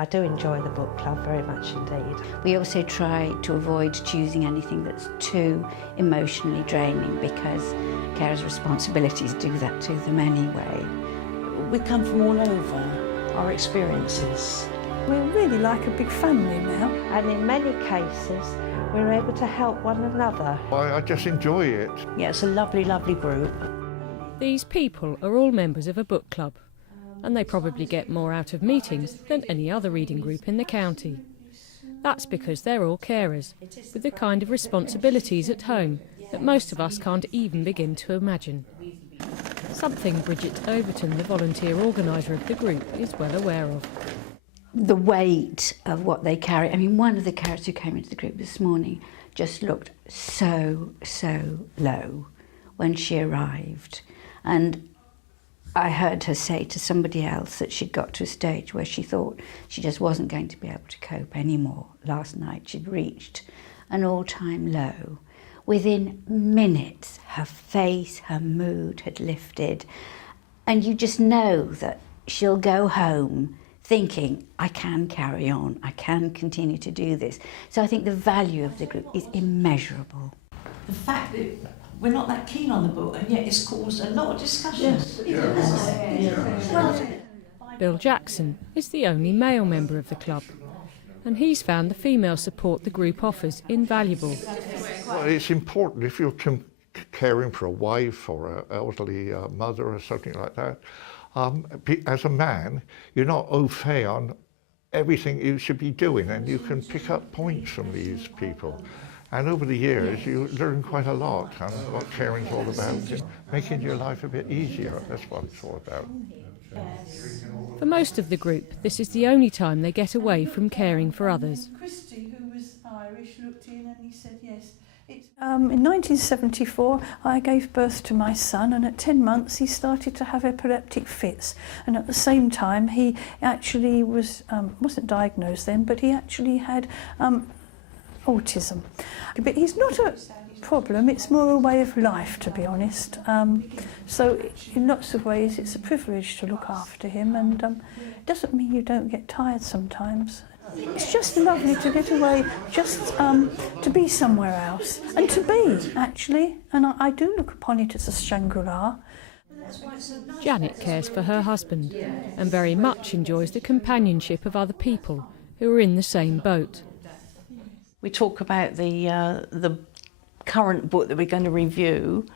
I do enjoy the book club very much indeed. We also try to avoid choosing anything that's too emotionally draining because carers' responsibilities do that to them anyway. We come from all over, our experiences. We're really like a big family now. And in many cases, we're able to help one another. I just enjoy it. Yeah, it's a lovely, lovely group. These people are all members of a book club, and they probably get more out of meetings than any other reading group in the county. That's because they're all carers, with the kind of responsibilities at home that most of us can't even begin to imagine. Something Bridget Overton, the volunteer organiser of the group, is well aware of. The weight of what they carry. I mean, one of the carers who came into the group this morning just looked so low when she arrived. And I heard her say to somebody else that she'd got to a stage where she thought she just wasn't going to be able to cope anymore. Last night she'd reached an all-time low. Within minutes, her face, her mood had lifted. And you just know that she'll go home thinking, I can carry on, I can continue to do this. So I think the value of the group is immeasurable. The fact that we're not that keen on the book and yet it's caused a lot of discussion. Yes. Bill Jackson is the only male member of the club, and he's found the female support the group offers invaluable. Well, it's important if you're caring for a wife or an elderly mother or something like that. As a man, you're not au fait on everything you should be doing, and you can pick up points from these people. And over the years, you learn quite a lot on what caring's all about, just making your life a bit easier. That's what it's all about. For most of the group, this is the only time they get away from caring for others. Christy, who was Irish, looked in and he said yes. In 1974, I gave birth to my son, and at 10 months he started to have epileptic fits. And at the same time, he actually wasn't diagnosed then, but he actually had autism. But he's not a problem, it's more a way of life, to be honest. So in lots of ways, it's a privilege to look after him, and it doesn't mean you don't get tired sometimes. It's just lovely to get away, just to be somewhere else, and to be, actually. And I do look upon it as a Shangri-La. Janet cares for her husband and very much enjoys the companionship of other people who are in the same boat. We talk about the current book that we're going to review,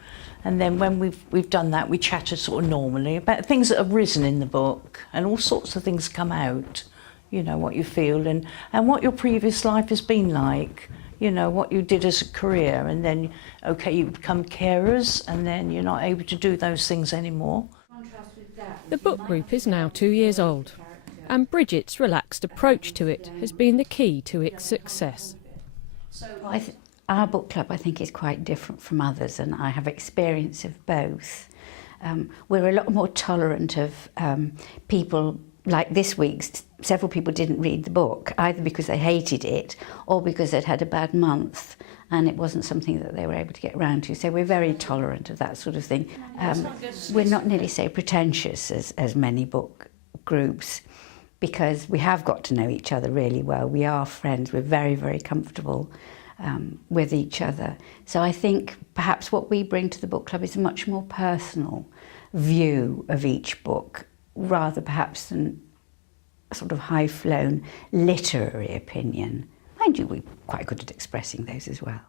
and then when we've done that, we chat sort of normally about things that have risen in the book, and all sorts of things come out. You know, what you feel and what your previous life has been like, you know, what you did as a career, and then, okay, you become carers and then you're not able to do those things anymore. The book group is now 2 years old, and Bridget's relaxed approach to it has been the key to its success. Our book club, I think, is quite different from others, and I have experience of both. We're a lot more tolerant of people. Like this week, several people didn't read the book, either because they hated it or because they'd had a bad month and it wasn't something that they were able to get around to. So we're very tolerant of that sort of thing. We're not nearly so pretentious as many book groups, because we have got to know each other really well. We are friends, we're very comfortable with each other. So I think perhaps what we bring to the book club is a much more personal view of each book, rather perhaps than a sort of high-flown literary opinion. Mind you, we're quite good at expressing those as well.